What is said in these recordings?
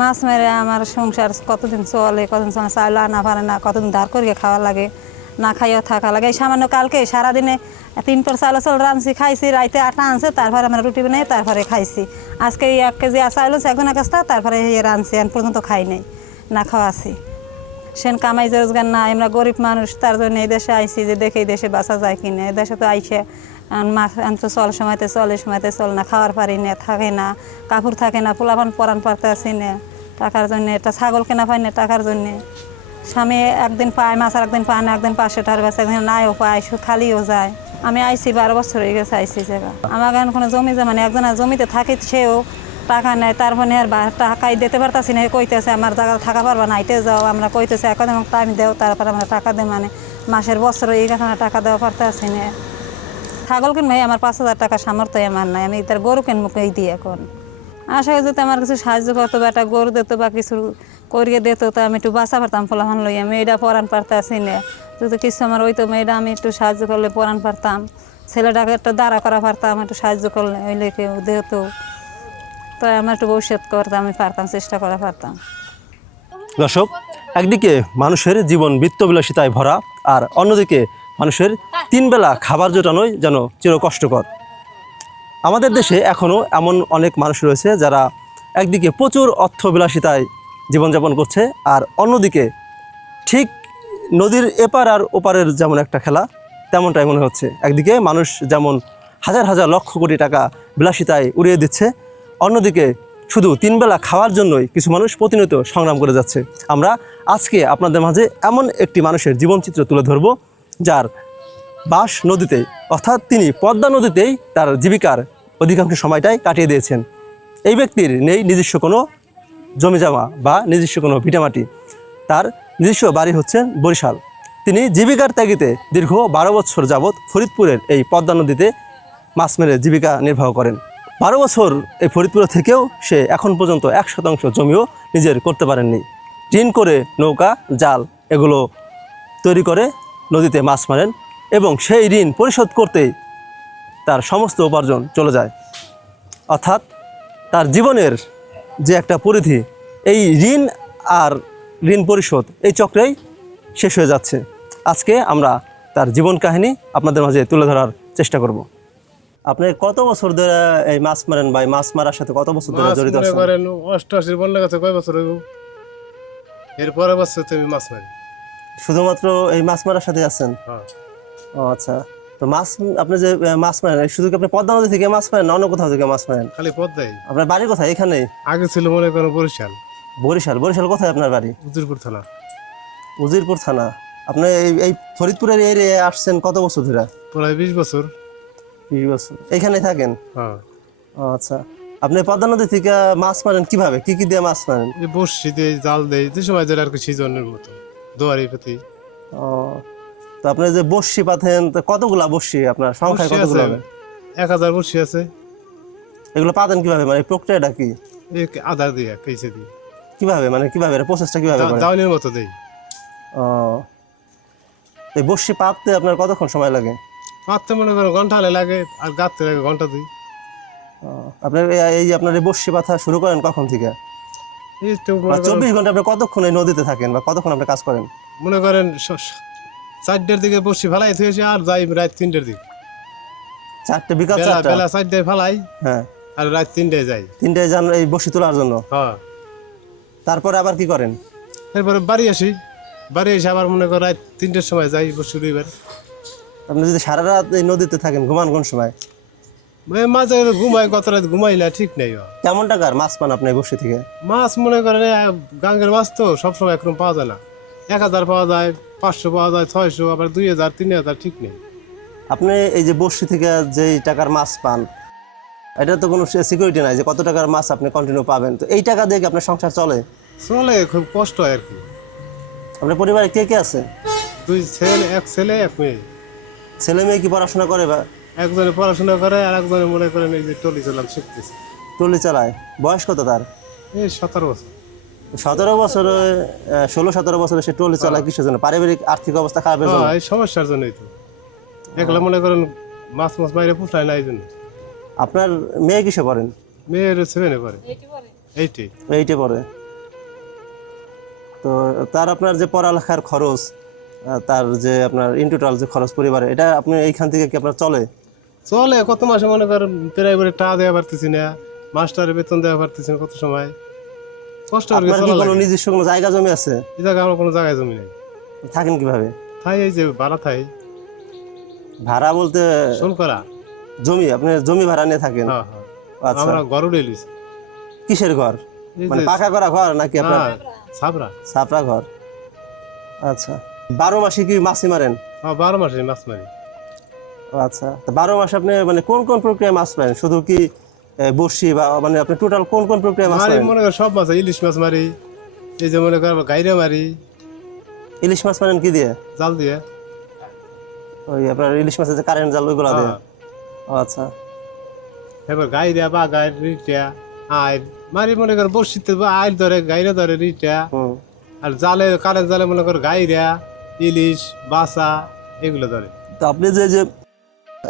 মাছ মেরে আমার সংসার কতদিন চলে, কতদিন চাইলো আনা পারে না, কতদিন ধার করিয়ে খাওয়া লাগে, না খাইও থাকা লাগে। সামান্য কালকে সারাদিনে তিন পর চাউল চাউল রাঁধছি, খাইছি, রাইতে আটা আনছে, তারপরে আমরা রুটি বানিয়ে তারপরে খাইছি। আজকে এই এক কেজি চাউল এখন কাছটা তারপরে রাঁধছি, এখন পর্যন্ত খাই নাই, না খাওয়া আছি সেন কামাই, রোজগার নাই, আমরা গরিব মানুষ, তার জন্য এই দেশে আইছি যে দেখে এই দেশে বাঁচা যায় কিনা, এই দেশে তো আইসে আন মা- তো চল, সময়তে চলে সময়তে চল না, খাওয়ার পারি না, থাকে না, কাপড় থাকে না, পোলাপান পরান পারতে আসি না, টাকার জন্য, একটা ছাগল কেনা পাই না টাকার জন্য। স্বামী একদিন পায়, মাছ আর একদিন পায় না, একদিন পাঁচশো টাকার বেছে একদিন নাইও পায় খালিও যায়। আমি আইছি, বারো বছর হয়ে গেছে আইসি জায়গা। আমার এখন কোনো জমি নেই একজনের জমিতে থাকে সেও টাকা নেয়, তার মানে আর টাকাই দিতে পারতাছি না, কইতেছে আমার জায়গা থাকা পারবা না আইটে যাও, আমরা কইতেছে এখন টাইম দেও, তারপর আমরা টাকা দেয় মানে মাসের বছর এই গেছে টাকা দেওয়া পারতাছি না। ছাগল কিনবো আমার পাঁচ হাজার টাকা সামর্থ্য আমার নাই। আমি তার গরু কিনবো এই দিয়ে এখন? আশা করি যদি আমার কিছু সাহায্য করতো বা একটা গরু দিত বা কিছু করিয়ে দিত, তো আমি একটু বাঁচা পারতাম, ফলাফল লই আমি এটা পড়ান পারতাছি না। যদি কিছু আমার ওই তো মেয়েটা আমি একটু সাহায্য করলে পড়ান পারতাম। ছেলেটাকে একটু দাঁড়া করা পারতাম, একটু সাহায্য করলে ওই কেউ দিত। তো আমার একটু ভবিষ্যৎ করতে আমি পারতাম, চেষ্টা করা পারতাম। দর্শক, একদিকে মানুষের জীবন বৃত্তবিলাসিতায় ভরা, আর অন্যদিকে মানুষের তিনবেলা খাবার জোটানোই যেন চির কষ্টকর আমাদের দেশে এখনও এমন অনেক মানুষ রয়েছে যারা একদিকে প্রচুর অর্থবিলাসিতায় জীবনযাপন করছে আর অন্যদিকে ঠিক নদীর এপার আর ওপারের যেমন একটা খেলা, তেমনটাই মনে হচ্ছে। একদিকে মানুষ যেমন হাজার হাজার লক্ষ কোটি টাকা বিলাসিতায় উড়িয়ে দিচ্ছে, অন্যদিকে শুধু তিনবেলা খাওয়ার জন্যই কিছু মানুষ প্রতিনিয়ত সংগ্রাম করে যাচ্ছে। আমরা আজকে আপনাদের মাঝে এমন একটি মানুষের জীবনচিত্র তুলে ধরব, যার বাঁশ নদীতে, অর্থাৎ তিনি পদ্মা নদীতেই তার জীবিকার অধিকাংশ সময়টাই কাটিয়ে দিয়েছেন। এই ব্যক্তির নেই নিজস্ব কোনো জমিজমা বা নিজস্ব কোনো ভিটামাটি তার নিজস্ব বাড়ি হচ্ছে বরিশাল। তিনি জীবিকার ত্যাগিতে দীর্ঘ বারো বছর যাবৎ ফরিদপুরের এই পদ্মা নদীতে মাছ মেরে জীবিকা নির্বাহ করেন। বারো বছর এই ফরিদপুরে থেকেও সে এখন পর্যন্ত এক শতাংশ জমিও নিজের করতে পারেননি। ঋণ করে, নৌকা, জাল এগুলো তৈরি করে নদীতে মাছ মারেন এবং সেই ঋণ পরিশোধ করতেই তার সমস্ত উপার্জন চলে যায়। অর্থাৎ তার জীবনের যে একটা পরিধি এই ঋণ আর ঋণ পরিশোধ এই চক্রেই শেষ হয়ে যাচ্ছে। আজকে আমরা তার জীবন কাহিনী আপনাদের মাঝে তুলে ধরার চেষ্টা করব। আপনি কত বছর ধরে এই মাছ মারেন বা মাছ মারার সাথে কত বছর ধরে জড়িত আছেন? করেন অষ্টআশির বন্যা গেছে কয় বছর হইব? এর পরের বছর তুমি মাছ মারি। শুধুমাত্র এই মাছ মারার সাথে আছেন? হ্যাঁ। ও আচ্ছা। তো মাছ আপনি যে মাছ মারেন শুধু কি আপনি পদ্মা নদী থেকে মাছ মারেন না অন্য কোথাও থেকে মাছ মারেন? খালি পদ্মাই। আপনার বাড়ি কোথায়? এখানে আগে ছিল মনে করেন বরিশাল। বরিশাল। বরিশাল কোথায় আপনার বাড়ি? উজিরপুর থানা। উজিরপুর থানা। আপনি এই এই ফরিদপুরের এরিয়ায় আসছেন কত বছর ধরে? প্রায় বিশ বছর। বিশ বছর। এখানে থাকেন? হ্যাঁ। আচ্ছা। আপনি পদ্মা নদী থেকে মাছ মারেন কীভাবে? কি কি দিয়ে মাছ মারেন? বর্ষি দেয় জাল দেয় যে সময় যেটা আর কি সিজনের মতো। দোয়ারি পাতি। ও তো আপনি যে বর্ষি পাতেন তো কতগুলা বর্ষি আপনার সংখ্যায় কতগুলো হবে? এক হাজার বর্ষি আছে। এগুলো পাতেন কীভাবে? মানে প্রক্রিয়াটা কি? আধার দিয়ে কেসে দিয়ে। কীভাবে? মানে কীভাবে? প্রসেসটা কীভাবে দাউনের মতো দেই। ও। এই বর্ষি পাততে আপনার কতক্ষণ সময় লাগে? পাততে মনে করেন ঘণ্টা লাগে আর গাঁততে লাগে ঘণ্টা দুই। আপনার এই- আপনার এই বর্ষি পাথা শুরু করেন কখন থেকে? মনে চব্বিশ ঘণ্টা আপনি কতক্ষণ এই নদীতে থাকেন বা কতক্ষণ আপনি কাজ করেন? মনে করেন চারটের দিকে বসি ফেলাই থুয়েছি আর যাই রাত তিনটের দিকে। চারটে বিকাল চারটা? বেলা চারটায় ফেলাই হ্যাঁ। আর রাত তিনটায় যাই। তিনটায় যান এই বসি তোলার জন্য? হ্যাঁ। তারপরে আবার কি করেন? এরপরে বাড়ি আসি। বাড়ি এসে আবার মনে কর রাত তিনটের সময় যাই বসি রবিবার। আপনি যদি সারা রাত এই নদীতে থাকেন ঘুমান কোন সময়? মাঝে ঘুমাই কত রাত ঘুমাইলা ঠিক নেই। কেমন টাকার মাছ পান আপনি বসি থেকে? মাছ মনে করেন গাঙ্গের মাছ তো সবসময় একরকম পাওয়া যায় না। এক হাজার পাওয়া যায় পাঁচশো পাওয়া যায় ছয়শো আবার দুই হাজার তিন হাজার ঠিক নেই। আপনি এই যে বসি থেকে যেই টাকার মাছ পান এটা তো কোনো সিকিউরিটি নাই যে কত টাকার মাছ আপনি কন্টিনিউ পাবেন। তো এই টাকা দিয়ে কি আপনার সংসার চলে? চলে খুব কষ্ট হয় আর কি। আপনার পরিবারে কে কে আছে? দুই ছেলে এক ছেলে এক মেয়ে। ছেলে মেয়ে কি পড়াশোনা করে বা? একজনে পড়াশোনা করে আর একজনে মনে করেন এই যে টলি চালাম শিখতেছে। টলি চালায়। বয়স কত তার? এই সতেরো বছর। সতেরো বছরে ষোলো সতেরো বছরে সে টলি চালায় কিসের জন্য? পারিবারিক আর্থিক অবস্থা খারাপের জন্য? হ্যাঁ এই সমস্যার জন্যই তো। একলা মনে করেন মাছ মাছ বাইরে পুষায় না এই জন্য। আপনার মেয়ে কিসে পড়েন? মেয়ের সেভেনে পড়ে। এইটি এইটে। পড়ে। তো তার আপনার যে পড়ালেখার খরচ তার যে আপনার ইন টোটাল যে খরচ পরিবারে এটা আপনি এইখান থেকে কি আপনার চলে? চলে কত মাসে মনে করেন প্রাইভেটে টাকা দেওয়া পারতেছি না মাস্টারের বেতন দেওয়া পারতেছি না কত সময়? কষ্ট করে কোনো নিজস্ব কোনো জায়গা জমি আছে? এই আমার কোনো জায়গায় জমি নেই। থাকেন কীভাবে? থাই এই যে ভাড়া থাই। ভাড়া বলতে জমি আপনি জমি ভাড়া নিয়ে থাকেন? হ্যাঁ হ্যাঁ। আচ্ছা। আমরা ঘর উড়ে লিছি কিসের ঘর? মানে পাকা করা ঘর নাকি আপনার? হ্যাঁ ছাপরা ঘর। আচ্ছা। বারো মাসে কি মাছই মারেন? হ্যাঁ বারো মাসে মাছ মারি। আচ্ছা। বারো মাসে আপনি মানে কোন কোন প্রক্রিয়ায় মাছ পান শুধু কি বড়শি বা মানে আপনি টোটাল কোন কোন প্রক্রিয়া মাছ মারি মনে কর সব মাছ ইলিশ মাছ মারি এই যে মনে কর গাইরা মারি। ইলিশ মাছ পারেন কি দিয়ে? জাল দিয়ে। ওই আপনার ইলিশ মাছের যে কারেন্ট জাল ওইগুলো দিয়ে? হ্যাঁ। ও আচ্ছা। এবার গাইরা বা গাইর রিটা আইর মারি মনে কর বসিতে বা আইর ধরে গাইরে ধরে রিটা আর জালে কারেন্ট জালে মনে কর গাইরা ইলিশ বাসা এগুলো ধরে। তো আপনি যে যে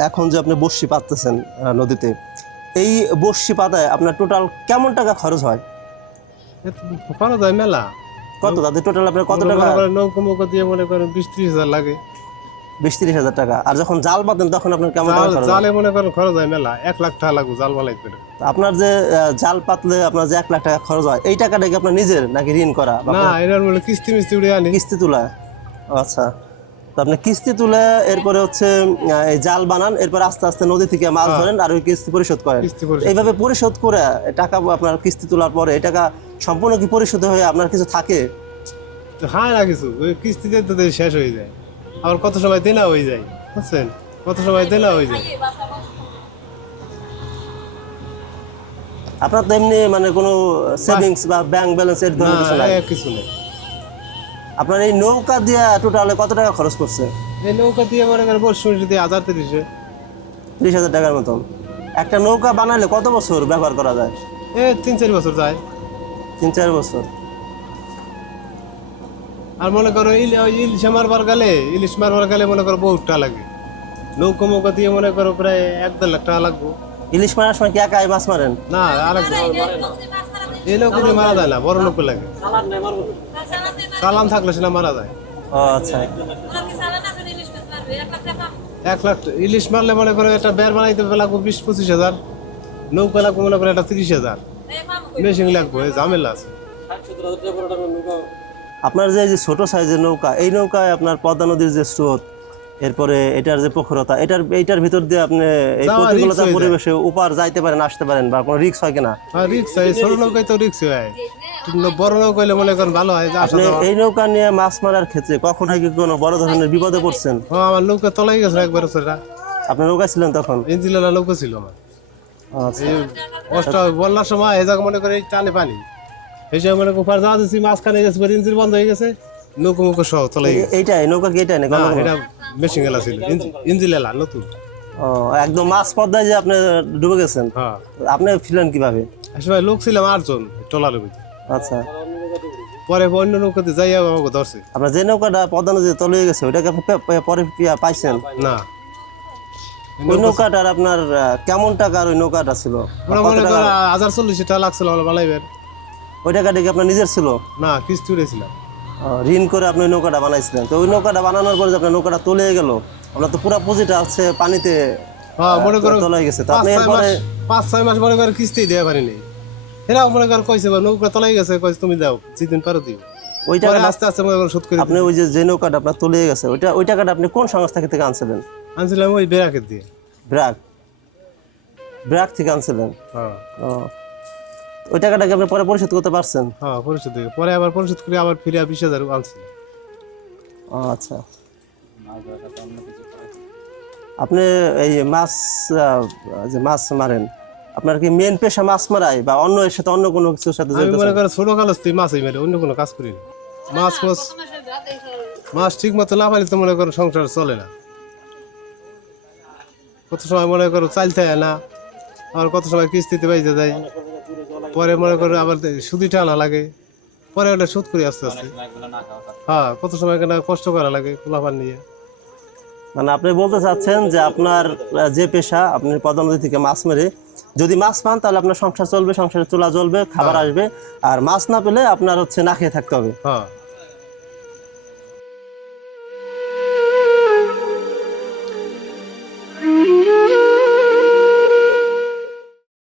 এখন যে আপনি বড়শি পাততেছেন নদীতে এই বড়শি পাতায় আপনার টোটাল কেমন টাকা খরচ হয়? খরচ হয় মেলা। কত? তাদের টোটাল আপনার কত টাকা? নৌকো মৌকো দিয়ে মনে করেন বিশ ত্রিশ হাজার লাগে। বিশ তিরিশ হাজার টাকা। আর যখন জাল পাতেন তখন আপনার কেমন জালে মনে করেন খরচ হয় মেলা। এক লাখ টাকা লাগবে জাল বালাই করে। আপনার যে জাল পাতলে আপনার যে এক লাখ টাকা খরচ হয় এই টাকাটা কি আপনার নিজের নাকি ঋণ করা না এটার মনে কিস্তি মিস্তি উড়ে আনি। কিস্তি তোলা। আচ্ছা। তো আপনি কিস্তি তুলে এরপরে হচ্ছে জাল বানান এরপর আস্তে আস্তে নদী থেকে মাছ ধরেন আর ওই কিস্তি পরিশোধ করেন। পরিশোধ। এইভাবে পরিশোধ করে টাকা আপনার কিস্তি তোলার পরে এই টাকা সম্পূর্ণ কি পরিশোধ হয়ে আপনার কিছু থাকে? তো হয় না কিছু। ওই কিস্তিতে তো শেষ হয়ে যায়। আবার কত সময় দেনা হয়ে যায় বুঝছেন? কত সময় দেনা হয়ে যায়। আপনার তো এমনি মানে কোনো সেভিংস বা ব্যাংক ব্যালেন্স এর ধরনের কিছু নেই। আপনার এই নৌকা দিয়ে টোটালে কত টাকা খরচ করছে এই নৌকা দিয়ে মনে করেন বসে যদি হাজার তিরিশে। ত্রিশ হাজার টাকার মতন। একটা নৌকা বানালে কত বছর ব্যবহার করা যায়? এ তিন চার বছর যায়। তিন চার বছর। আর মনে করো ইলিশ মারবার গেলে ইলিশ মারবার গেলে মনে করো বহুত টাকা লাগে। নৌকা মৌকা দিয়ে মনে করো প্রায় এক দেড় লাখ টাকা লাগবে। ইলিশ মারার সময় কি একাই মাছ মারেন? না আর এই নৌকা দিয়ে মারা যায় না বড় নৌকা লাগে। সালাম থাকলে সেটা মারা যায়। ও আচ্ছা। এক লাখ ইলিশ মারলে মনে করো একটা বের বানাইতে লাগবো বিশ পঁচিশ হাজার। নৌকা লাগবো মনে করো একটা তিরিশ হাজার। মেশিন লাগবো ঝামেলা আছে। আপনার যে এই যে ছোট সাইজের নৌকা এই নৌকায় আপনার পদ্মা নদীর যে স্রোত এরপরে এটার যে প্রখরতা এটার এইটার ভিতর দিয়ে আপনি এই প্রতিকূলতা পরিবেশে উপার যাইতে পারেন আসতে পারেন বা কোনো রিস্ক হয় কিনা? রিক্স হয়। ছোট নৌকায় তো রিক্স হয়। বড় নৌকা হলে মনে করেন ভালো হয় আপনি এই নৌকা নিয়ে মাছ মারার ক্ষেত্রে কখনো কি কোনো বড় ধরনের বিপদে পড়ছেন? ও আমার নৌকা তলাই গেছে একবার সেটা। আপনি নৌকা ছিলেন তখন? ইঞ্জিলা নৌকা ছিল আমার। আচ্ছা। কষ্ট হয়, বন্যার সময় এই জায়গা মনে করে টানে পানি। এই সময় মনে করে যা দিচ্ছি মাঝখানে গেছে ইঞ্জিন বন্ধ হয়ে গেছে। নৌকা মুখো সহ তলাই এইটাই নৌকা কি না এটা মেশিন এলা ছিল ইঞ্জিন এলা নতুন। ও একদম মাছ পদ্মায় যে আপনি ডুবে গেছেন? হ্যাঁ। আপনি ফিলেন কীভাবে? সময় লোক ছিলাম আটজন ভিতরে। আচ্ছা। পরে অন্য নৌকাতে যাইয়া আমাকে ধরছে। আপনার যে নৌকাটা পদ্মা নদীতে তলিয়ে গেছে ওটাকে আপনি পরে পাইছেন? না। ওই নৌকাটার আপনার কেমন টাকার ওই নৌকাটা ছিল? হাজার চল্লিশ টাকা লাগছিল আমার বালাইবের ওই টাকাটা কি আপনার নিজের ছিল? না কিস্তি উড়েছিলাম। ও, ঋণ করে আপনি নৌকাটা বানাইছিলেন। তো ওই নৌকাটা বানানোর পরে যে আপনার নৌকাটা তলে গেল আপনার তো পুরো পুঁজিটা হচ্ছে পানিতে হ্যাঁ মনে করো তলায় গেছে। তো আপনি এরপরে পাঁচ ছয় মাস মনে করে কিস্তি দেওয়া পারিনি। এরা মনে করে কইছে নৌকা তলাই গেছে কইছে তুমি দাও যেদিন পারো দিও। ওই পরে টাকাটা আস্তে আস্তে মনে করো শোধ করে আপনি ওই যে যে নৌকাটা আপনার তলিয়ে গেছে ওইটা ওই টাকাটা আপনি কোন সংস্থা থেকে আনছিলেন? আনছিলাম ওই বেড়াকে দিয়ে। ব্র্যাক ব্র্যাক থেকে আনছিলেন? হ্যাঁ। ও। ওই টাকাটাকে আপনি পরে পরিশোধ করতে পারছেন? হ্যাঁ পরিশোধ দিয়ে পরে আবার পরিশোধ করে আবার ফিরে বিশ হাজার আনছিল ও আচ্ছা। আপনি এই মাছ যে মাছ মারেন আপনার কি মেন পেশা মাছ মারাই বা অন্য এর সাথে অন্য কোনো কিছুর সাথে আমি মনে? করো ছোট কালো তুই মাছই মেরে অন্য কোনো কাজ করি না। মাছ মাছ মাছ ঠিক মতো না পাইলে তো মনে করো সংসার চলে না। কত সময় মনে করো চালতে হয় না আবার কত সময় কিস্তিতে বাইজে যায়। পরে মনে করো আবার সুদি টানা লাগে। পরে ওটা শোধ করি আস্তে আস্তে। হ্যাঁ কত সময় কেন কষ্ট করা লাগে পোলাপান নিয়ে। মানে আপনি বলতে চাচ্ছেন যে আপনার যে পেশা আপনি পদোন্নতি নদী থেকে মাছ মেরে। যদি মাছ পান তাহলে আপনার সংসার চলবে সংসারে চুলা জ্বলবে খাবার আসবে। আর মাছ না পেলে আপনার হচ্ছে না খেয়ে থাকতে হবে। হ্যাঁ।